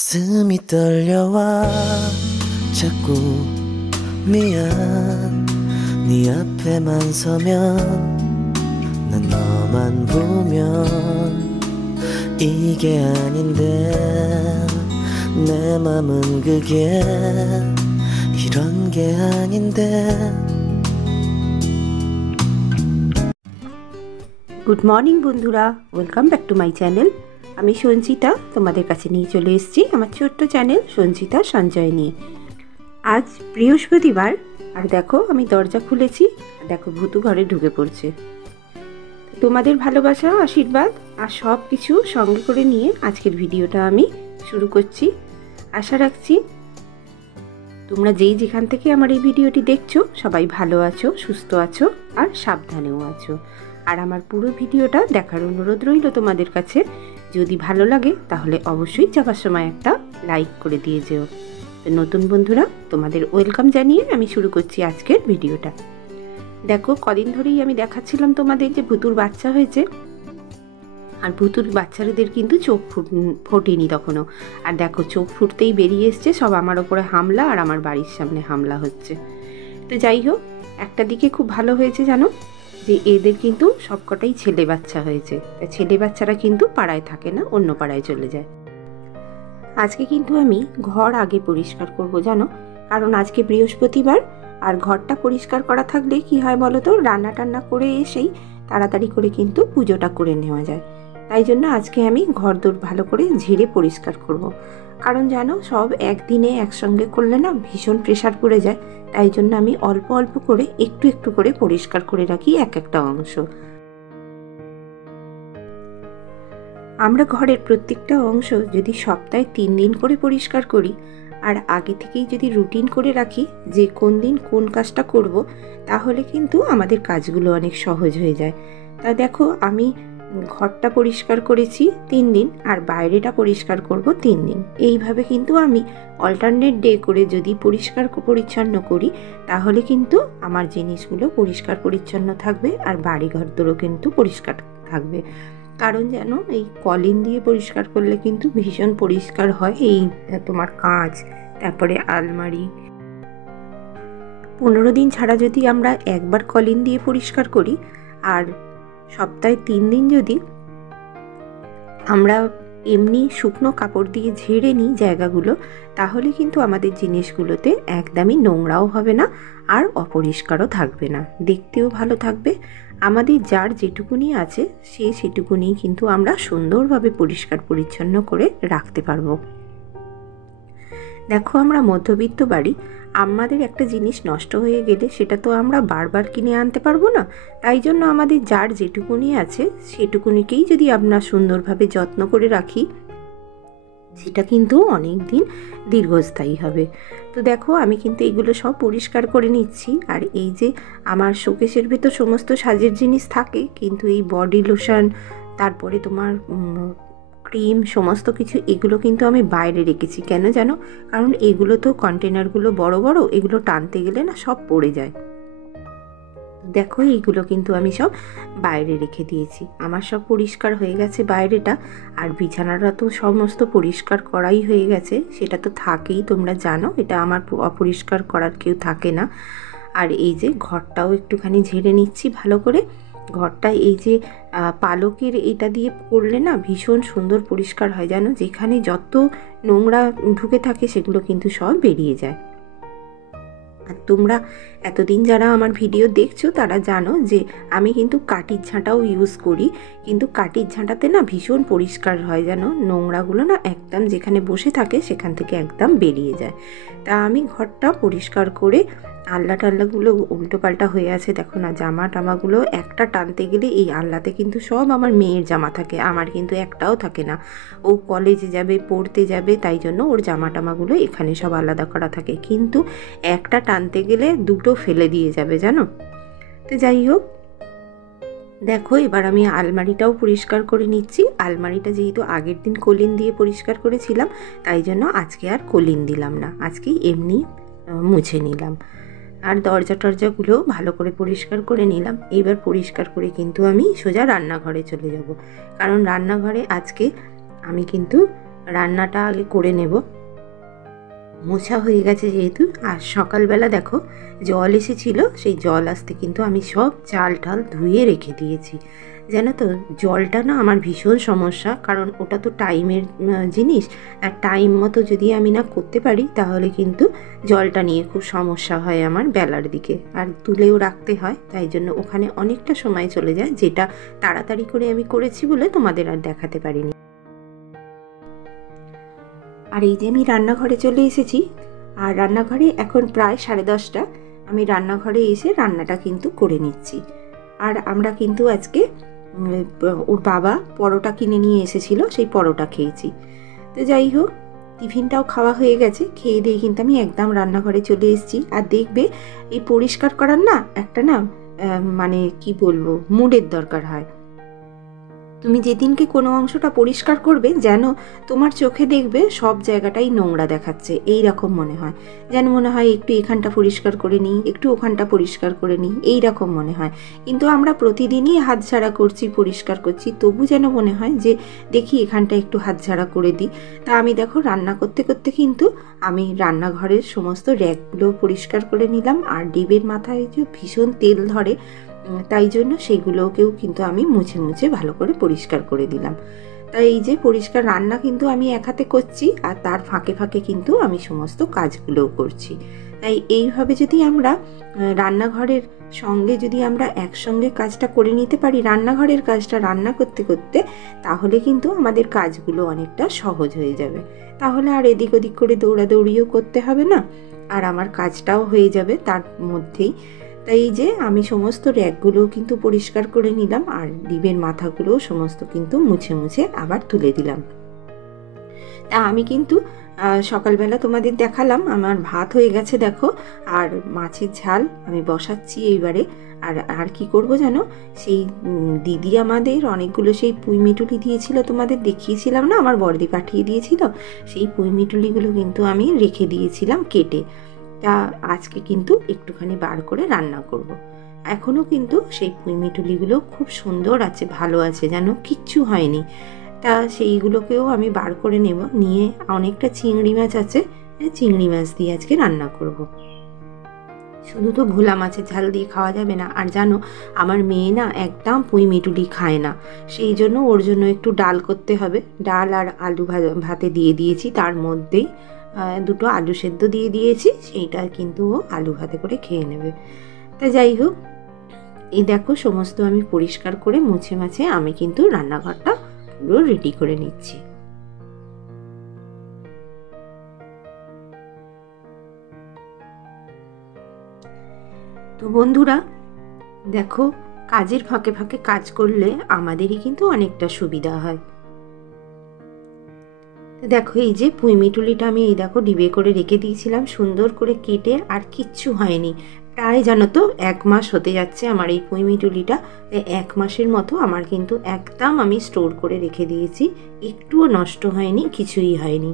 가슴이 떨려와 자꾸 미안 네 앞에만 서면 난 너만 보면 이게 아닌데 내 맘은 그게 이런 게 아닌데। Good morning বন্ধুরা, welcome back to my channel. আমি সঞ্চিতা তোমাদের কাছে নিয়ে চলে এসেছি আমার ছোট্ট চ্যানেল সঞ্চিতা সঞ্জয় নিয়ে। আজ বৃহস্পতিবার আর দেখো আমি দরজা খুলেছি, দেখো ভূতু ঘরে ঢুকে পড়ছে। তোমাদের ভালোবাসা, আশীর্বাদ আর সব কিছু সঙ্গে করে নিয়ে আজকের ভিডিওটা আমি শুরু করছি। আশা রাখছি তোমরা যেখান থেকে আমার এই ভিডিওটি দেখছো সবাই ভালো আছো, সুস্থ আছো আর সাবধানেও আছো। আর আমার পুরো ভিডিওটা দেখার অনুরোধ রইল তোমাদের কাছে। যদি ভালো লাগে তাহলে অবশ্যই যাবার সময় একটা লাইক করে দিয়ে যেও। নতুন বন্ধুরা তোমাদের ওয়েলকাম জানিয়ে আমি শুরু করছি আজকের ভিডিওটা। দেখো কদিন ধরেই আমি দেখাচ্ছিলাম তোমাদের যে ভুতুর বাচ্চা হয়েছে, আর ভুতুর বাচ্চাদের কিন্তু চোখ ফোটেনি তখনও। আর দেখো চোখ ফুটতেই বেরিয়ে এসছে সব আমার ওপরে হামলা, আর আমার বাড়ির সামনে হামলা হচ্ছে। তো যাই হোক, একটা দিকে খুব ভালো হয়েছে জানো, যে এদের কিন্তু সবকটাই ছেলে বাচ্চা হয়েছে। ছেলে বাচ্চারা কিন্তু পাড়ায় থাকে না, অন্য পাড়ায় চলে যায়। আজকে কিন্তু আমি ঘর আগে পরিষ্কার করব জানো, কারণ আজকে বৃহস্পতিবার। আর ঘরটা পরিষ্কার করা থাকলে কি হয় বলো তো, রান্না টান্না করে এসেই তাড়াতাড়ি করে কিন্তু পুজোটা করে নেওয়া যায়। তাই জন্য আজকে আমি ঘরদোর ভালো করে ঝেড়ে পরিষ্কার করব। কারণ জানো সব একদিনে একসঙ্গে করলে না ভীষণ প্রেশার পড়ে যায়। তাই জন্য আমি অল্প অল্প করে একটু একটু করে পরিষ্কার করে রাখি এক একটা অংশ। আমরা ঘরের প্রত্যেকটা অংশ যদি সপ্তাহে 3 দিন করে পরিষ্কার করি, আর আগে থেকেই যদি রুটিন করে রাখি যে কোন দিন কোন কাজটা করব, তাহলে কিন্তু আমাদের কাজগুলো অনেক সহজ হয়ে যায়। তা দেখো আমি ঘরটা পরিষ্কার করেছি 3 দিন, আর বাইরেটা পরিষ্কার করব 3 দিন। এইভাবে কিন্তু আমি অল্টারনেট ডে করে যদি পরিষ্কার পরিচ্ছন্ন করি, তাহলে কিন্তু আমার জিনিসগুলো পরিষ্কার পরিচ্ছন্ন থাকবে, আর বাড়ি ঘরদোরও কিন্তু পরিষ্কার থাকবে। কারণ যেন এই কলিন দিয়ে পরিষ্কার করলে কিন্তু ভীষণ পরিষ্কার হয়। এই তোমার কাঁচ, তারপরে আলমারি 15 দিন ছাড়া যদি আমরা একবার কলিন দিয়ে পরিষ্কার করি, আর সপ্তাহে 3 দিন যদি আমরা এমনি শুকনো কাপড় দিয়ে ঝেড়ে নিই জায়গাগুলো, তাহলে কিন্তু আমাদের জিনিসগুলোতে একদমই নোংরাও হবে না, আর অপরিষ্কারও থাকবে না, দেখতেও ভালো থাকবে। আমাদের যার যেটুকুনি আছে সেটুকুনি কিন্তু আমরা সুন্দরভাবে পরিষ্কার পরিচ্ছন্ন করে রাখতে পারবো। দেখো আমরা মধ্যবিত্ত বাড়ি, আমাদের একটা জিনিস নষ্ট হয়ে গেলে সেটা তো আমরা বারবার কিনে আনতে পারবো না। তাই জন্য আমাদের যার যেটুকুনি আছে সেটুকুনিকেই যদি আমরা সুন্দরভাবে যত্ন করে রাখি, সেটা কিন্তু অনেক দিন দীর্ঘস্থায়ী হবে। তো দেখো আমি কিন্তু এগুলো সব পরিষ্কার করে নিচ্ছি। আর এই যে আমার শোকেসের ভেতর সমস্ত সাজের জিনিস থাকে, কিন্তু এই বডি লোশন, তারপরে তোমার ক্রিম, সমস্ত কিছু এগুলো কিন্তু আমি বাইরে রেখেছি। কেন জানো? কারণ এগুলো তো কন্টেনারগুলো বড় বড়, এগুলো টানতে গেলে না সব পড়ে যায়। দেখো এইগুলো কিন্তু আমি সব বাইরে রেখে দিয়েছি। আমার সব পরিষ্কার হয়ে গেছে বাইরেটা, আর বিছানাটা তো সমস্ত পরিষ্কার করাই হয়ে গেছে। সেটা তো থাকেই, তোমরা জানো এটা আমার অপরিষ্কার করার কেউ থাকে না। আর এই যে ঘরটাও একটুখানি ঝেড়ে নিচ্ছি ভালো করে। ঘরটা এই যে পালকের এটা দিয়ে করলে না ভীষণ সুন্দর পরিষ্কার হয় জানো, যেখানে যত নোংরা ঢুকে থাকে সেগুলো কিন্তু সব বেরিয়ে যায়। আর তোমরা এতদিন যারা আমার ভিডিও দেখছো তারা জানো যে আমি কিন্তু কাঠির ঝাঁটাও ইউজ করি, কিন্তু কাঠির ঝাঁটাতে না ভীষণ পরিষ্কার হয় যেন, নোংরাগুলো না একদম যেখানে বসে থাকে সেখান থেকে একদম বেরিয়ে যায়। তা আমি ঘরটা পরিষ্কার করে আল্লা টাল্লাগুলো উল্টো পাল্টা হয়ে আছে, দেখো না জামা টামাগুলো একটা টানতে গেলে এই আল্লাতে কিন্তু সব আমার মেয়ের জামা থাকে, আমার কিন্তু একটাও থাকে না। ও কলেজে যাবে, পড়তে যাবে, তাই জন্য ওর জামা টামাগুলো এখানে সব আলাদা করা থাকে, কিন্তু একটা টানতে গেলে দুটো ফেলে দিয়ে যাবে জানো। তো যাই হোক, দেখো এবার আমি আলমারিটাও পরিষ্কার করে নিচ্ছি। আলমারিটা যেহেতু আগের দিন কলিন দিয়ে পরিষ্কার করেছিলাম, তাই জন্য আজকে আর কলিন দিলাম না, আজকে এমনি মুছে নিলাম। আর দরজা টরজাগুলো ভালো করে পরিষ্কার করে নিলাম। এইবার পরিষ্কার করে কিন্তু আমি সোজা রান্নাঘরে চলে যাব, কারণ রান্নাঘরে আজকে আমি কিন্তু রান্নাটা আগে করে নেব। মোছা হয়ে গেছে যেহেতু, আর সকালবেলা দেখো জল এসেছিল, সেই জল আসতে কিন্তু আমি সব চাল টাল ধুয়ে রেখে দিয়েছি। জানো তো জলটা না আমার ভীষণ সমস্যা, কারণ ওটা তো টাইমের জিনিস, আর টাইম মতো যদি আমি না করতে পারি তাহলে কিন্তু জলটা নিয়ে খুব সমস্যা হয় আমার বেলার দিকে, আর তুলেও রাখতে হয়, তাই জন্য ওখানে অনেকটা সময় চলে যায়, যেটা তাড়াতাড়ি করে আমি করেছি বলে তোমাদের আর দেখাতে পারিনি। আর এই যে আমি রান্নাঘরে চলে এসেছি, আর রান্নাঘরে এখন প্রায় 10:30। আমি রান্নাঘরে এসে রান্নাটা কিন্তু করে নিচ্ছি। আর আমরা কিন্তু আজকে ওর বাবা পরোটা কিনে নিয়ে এসেছিল, সেই পরোটা খেয়েছি। তো যাই হোক, টিফিনটাও খাওয়া হয়ে গেছে, খেয়ে দিয়ে কিন্তু আমি একদম রান্নাঘরে চলে এসেছি। আর দেখবে এই পরিষ্কার করার না একটা না মানে কি বলবো, মুডের দরকার হয়। তুমি যেদিনকে কোনো অংশটা পরিষ্কার করবে, যেন তোমার চোখে দেখবে সব জায়গাটাই নোংরা দেখাচ্ছে, এই রকম মনে হয়, যেন মনে হয় একটু এখানটা পরিষ্কার করে নিই, একটু ওখানটা পরিষ্কার করে নিই, এই রকম মনে হয়। কিন্তু আমরা প্রতিদিনই হাত ঝাড়া করছি, পরিষ্কার করছি, তবু যেন মনে হয় যে দেখি এখানটা একটু হাত ঝাড়া করে দিই। তা আমি দেখো রান্না করতে করতে কিন্তু আমি রান্নাঘরের সমস্ত র্যাকগুলো পরিষ্কার করে নিলাম, আর ডিবের মাথায় যে ভীষণ তেল ধরে, তাই জন্য সেগুলোকেও কিন্তু আমি মুছে মুছে ভালো করে পরিষ্কার করে দিলাম। তাই এই যে পরিষ্কার রান্না কিন্তু আমি এক হাতে করছি, আর তার ফাঁকে ফাঁকে কিন্তু আমি সমস্ত কাজগুলোও করছি। তাই এইভাবে যদি আমরা রান্নাঘরের সঙ্গে যদি আমরা একসঙ্গে কাজটা করে নিতে পারি, রান্নাঘরের কাজটা রান্না করতে করতে, তাহলে কিন্তু আমাদের কাজগুলো অনেকটা সহজ হয়ে যাবে। তাহলে আর এদিক ওদিক করে দৌড়াদৌড়িও করতে হবে না, আর আমার কাজটাও হয়ে যাবে তার মধ্যেই। তাই যে আমি সমস্ত র্যাকগুলোও কিন্তু পরিষ্কার করে নিলাম, আর ডিবের মাথাগুলোও সমস্ত কিন্তু মুছে মুছে আবার তুলে দিলাম। তা আমি কিন্তু সকালবেলা তোমাদের দেখালাম আমার ভাত হয়ে গেছে দেখো, আর মাছের ঝাল আমি বসাচ্ছি এইবারে। আর কি করব জানো, সেই দিদি আমাদের অনেকগুলো সেই পুঁই মিটুলি দিয়েছিল, তোমাদের দেখিয়েছিলাম না, আমার বড়দি পাঠিয়ে দিয়েছিল, সেই পুঁই মিটুলিগুলো কিন্তু আমি রেখে দিয়েছিলাম কেটে। তা আজকে কিন্তু একটুখানি বার করে রান্না করব। এখনও কিন্তু সেই পুঁই মিটুলিগুলো খুব সুন্দর আছে, ভালো আছে, যেন কিচ্ছু হয়নি। তা সেইগুলোকেও আমি বার করে নেব, নিয়ে অনেকটা চিংড়ি মাছ আছে, চিংড়ি মাছ দিয়ে আজকে রান্না করব। শুধু তো ভোলা মাছের ঝাল দিয়ে খাওয়া যাবে না, আর জানো আমার মেয়ে না একদম পুঁই মিটুলি খায় না, সেই জন্য ওর জন্য একটু ডাল করতে হবে। ডাল আর আলু ভাতে দিয়ে দিয়েছি, তার মধ্যেই দুটো আলু সেদ্ধ দিয়ে দিয়েছি, সেইটা কিন্তু ও আলু ভাতে করে খেয়ে নেবে। তা যাই হোক, এই দেখো সমস্ত আমি পরিষ্কার করে মুছে মাছে আমি কিন্তু রান্নাঘরটা পুরো রেডি করে নিচ্ছি। তো বন্ধুরা দেখো, কাজের ফাঁকে ফাঁকে কাজ করলে আমাদেরই কিন্তু অনেকটা সুবিধা হয়। দেখো এই যে পুঁই মিটুলিটা আমি এই দেখো ডিবে করে রেখে দিয়েছিলাম, সুন্দর করে কেটে, আর কিচ্ছু হয়নি। প্রায় জানো তো 1 মাস হতে যাচ্ছে আমার এই পুঁই মিটুলিটা। 1 মাসের মতো আমার কিন্তু একদম আমি স্টোর করে রেখে দিয়েছি, একটুও নষ্ট হয়নি, কিছুই হয়নি।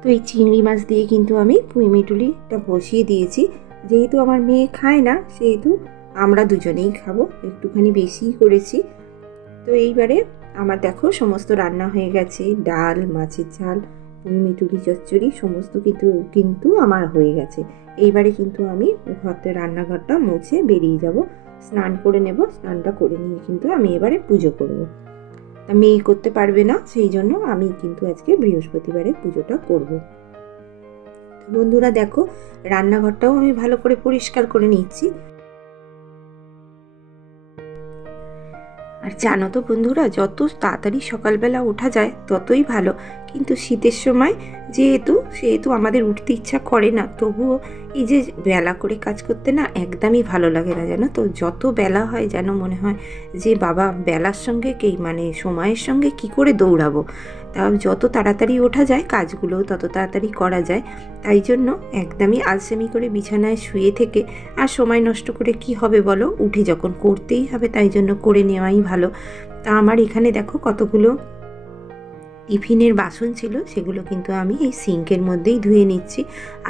তো এই চিংড়ি মাছ দিয়ে কিন্তু আমি পুঁই মিটুলিটা বসিয়ে দিয়েছি। যেহেতু আমার মেয়ে খায় না, সেহেতু আমরা দুজনেই খাবো, একটুখানি বেশিই করেছি। তো এইবারে আমার দেখো সমস্ত রান্না হয়ে গেছে, ডাল, মাছের ঝাল, পুঁই মিটুলি চচ্চড়ি সমস্ত কিন্তু আমার হয়ে গেছে। এইবারে কিন্তু আমি রান্নাঘরটা মুছে বেরিয়ে যাব, স্নান করে নেব। স্নানটা করে নিয়ে কিন্তু আমি এবারে পুজো করব। তা মেয়ে করতে পারবে না, সেই জন্য আমি কিন্তু আজকে বৃহস্পতিবারে পুজোটা করব। বন্ধুরা দেখো রান্নাঘরটাও আমি ভালো করে পরিষ্কার করে নিচ্ছি। আর জানো তো বন্ধুরা, যত তাড়াতাড়ি সকালবেলা ওঠা যায় ততই ভালো, কিন্তু শীতের সময় সেহেতু আমাদের উঠতে ইচ্ছা করে না, তবুও এই যে বেলা করে কাজ করতে না একদমই ভালো লাগে না, জানো তো। যত বেলা হয় যেন মনে হয় যে বাবা বেলার সঙ্গে সময়ের সঙ্গে কি করে দৌড়াবো। তা যত তাড়াতাড়ি ওঠা যায় কাজগুলোও তত তাড়াতাড়ি করা যায়, তাই জন্য একদমই আলসেমি করে বিছানায় শুয়ে থেকে আর সময় নষ্ট করে কি হবে বলো, উঠে যখন করতেই হবে তাই জন্য করে নেওয়াই ভালো। তা আমার এখানে দেখো কতগুলো টিফিনের বাসন ছিল সেগুলো কিন্তু আমি এই সিঙ্কের মধ্যেই ধুয়ে নিচ্ছি।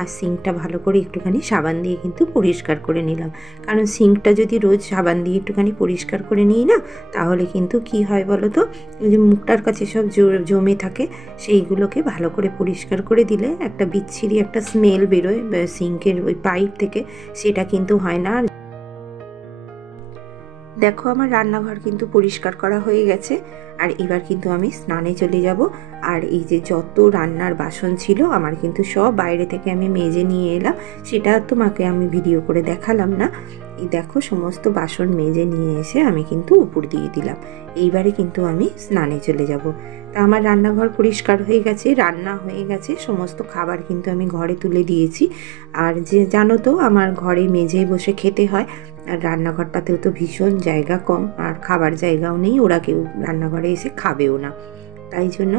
আর সিঙ্কটা ভালো করে একটুখানি সাবান দিয়ে কিন্তু পরিষ্কার করে নিলাম, কারণ সিঙ্কটা যদি রোজ সাবান দিয়ে একটুখানি পরিষ্কার করে নিই না, তাহলে কিন্তু কি হয় বলো তো, ওই যে মুখটার কাছে সব জমে থাকে, সেইগুলোকে ভালো করে পরিষ্কার করে দিলে একটা বিচ্ছিরি একটা স্মেল বেরোয় সিঙ্কের ওই পাইপ থেকে, সেটা কিন্তু হয় না। দেখো আমার রান্নাঘর কিন্তু পরিষ্কার করা হয়ে গেছে। আর এবার কিন্তু আমি স্নানে চলে যাব। আর এই যে যত রান্নার বাসন ছিল আমার কিন্তু সব বাইরে থেকে আমি মেজে নিয়ে এলাম, সেটা তোমাকে আমি ভিডিও করে দেখালাম না। এই দেখো সমস্ত বাসন মেজে নিয়ে এসে আমি কিন্তু উপর দিয়ে দিলাম। এইবারে কিন্তু আমি স্নানে চলে যাব। তা আমার রান্নাঘর পরিষ্কার হয়ে গেছে, রান্না হয়ে গেছে, সমস্ত খাবার কিন্তু আমি ঘরে তুলে দিয়েছি। আর যে জানো তো আমার ঘরে মেঝেই বসে খেতে হয়, আর রান্নাঘরটাতেও তো ভীষণ জায়গা কম, আর খাবার জায়গাও নেই, ওরা কেউ রান্নাঘরে এসে খাবেও না। তাই জন্য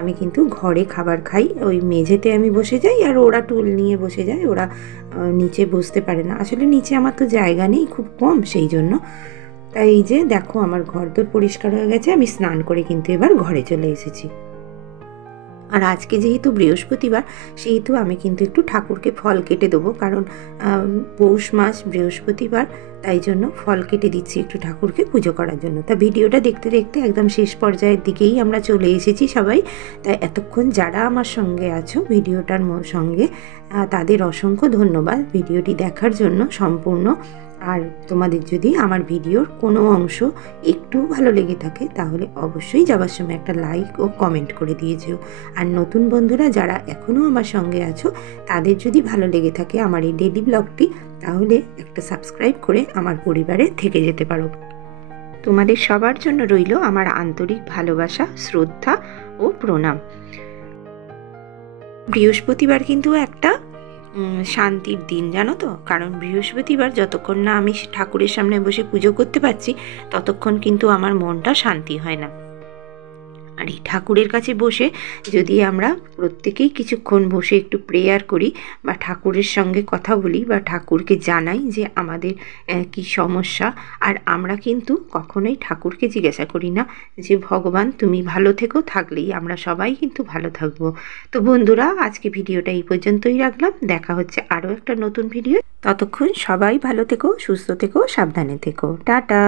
আমি কিন্তু ঘরে খাবার খাই, ওই মেঝেতে আমি বসে যাই আর ওরা টুল নিয়ে বসে যায়, ওরা নিচে বসতে পারে না। আসলে নিচে আমার তো জায়গা নেই, খুব কম, সেই জন্য। তাই এই যে দেখো আমার ঘরদোর পরিষ্কার হয়ে গেছে, আমি স্নান করে কিন্তু এবার ঘরে চলে এসেছি। আর আজকে যেহেতু বৃহস্পতিবার, সেহেতু আমি কিন্তু একটু ঠাকুরকে ফল কেটে দেবো, কারণ পৌষ মাস বৃহস্পতিবার, তাই জন্য ফল কেটে দিচ্ছি একটু ঠাকুরকে পুজো করার জন্য। তা ভিডিওটা দেখতে দেখতে একদম শেষ পর্যায়ের দিকেই আমরা চলে এসেছি সবাই। তাই এতক্ষণ যারা আমার সঙ্গে আছো ভিডিওটার সঙ্গে, তাদের অসংখ্য ধন্যবাদ ভিডিওটি দেখার জন্য সম্পূর্ণ। আর তোমাদের যদি আমার ভিডিওর কোনো অংশ একটু ভালো লেগে থাকে, তাহলে অবশ্যই যাওয়ার সময় একটা লাইক ও কমেন্ট করে দিয়ে যেও। আর নতুন বন্ধুরা যারা এখনও আমার সঙ্গে আছো, তাদের যদি ভালো লেগে থাকে আমার এই ডেলি ব্লগটি, তাহলে একটা সাবস্ক্রাইব করে আমার পরিবারে থেকে যেতে পারো। তোমাদের সবার জন্য রইল আমার আন্তরিক ভালোবাসা, শ্রদ্ধা ও প্রণাম। বৃহস্পতিবার কিন্তু একটা শান্তির দিন, জানো তো, কারণ বৃহস্পতিবার যতক্ষণ না আমি ঠাকুরের সামনে বসে পুজো করতে পারছি, ততক্ষণ কিন্তু আমার মনটা শান্তি হয় না। আর এই ঠাকুরের কাছে বসে যদি আমরা প্রত্যেকেই কিছুক্ষণ বসে একটু প্রেয়ার করি, বা ঠাকুরের সঙ্গে কথা বলি, বা ঠাকুরকে জানাই যে আমাদের কি সমস্যা, আর আমরা কিন্তু কখনোই ঠাকুরকে জিজ্ঞাসা করি না যে ভগবান তুমি ভালো থেকো, থাকলেই আমরা সবাই কিন্তু ভালো থাকবো। তো বন্ধুরা, আজকে ভিডিওটা এই পর্যন্তই রাখলাম, দেখা হচ্ছে আরও একটা নতুন ভিডিও। ততক্ষণ সবাই ভালো থেকো, সুস্থ থেকো, সাবধানে থেকো, টাটা।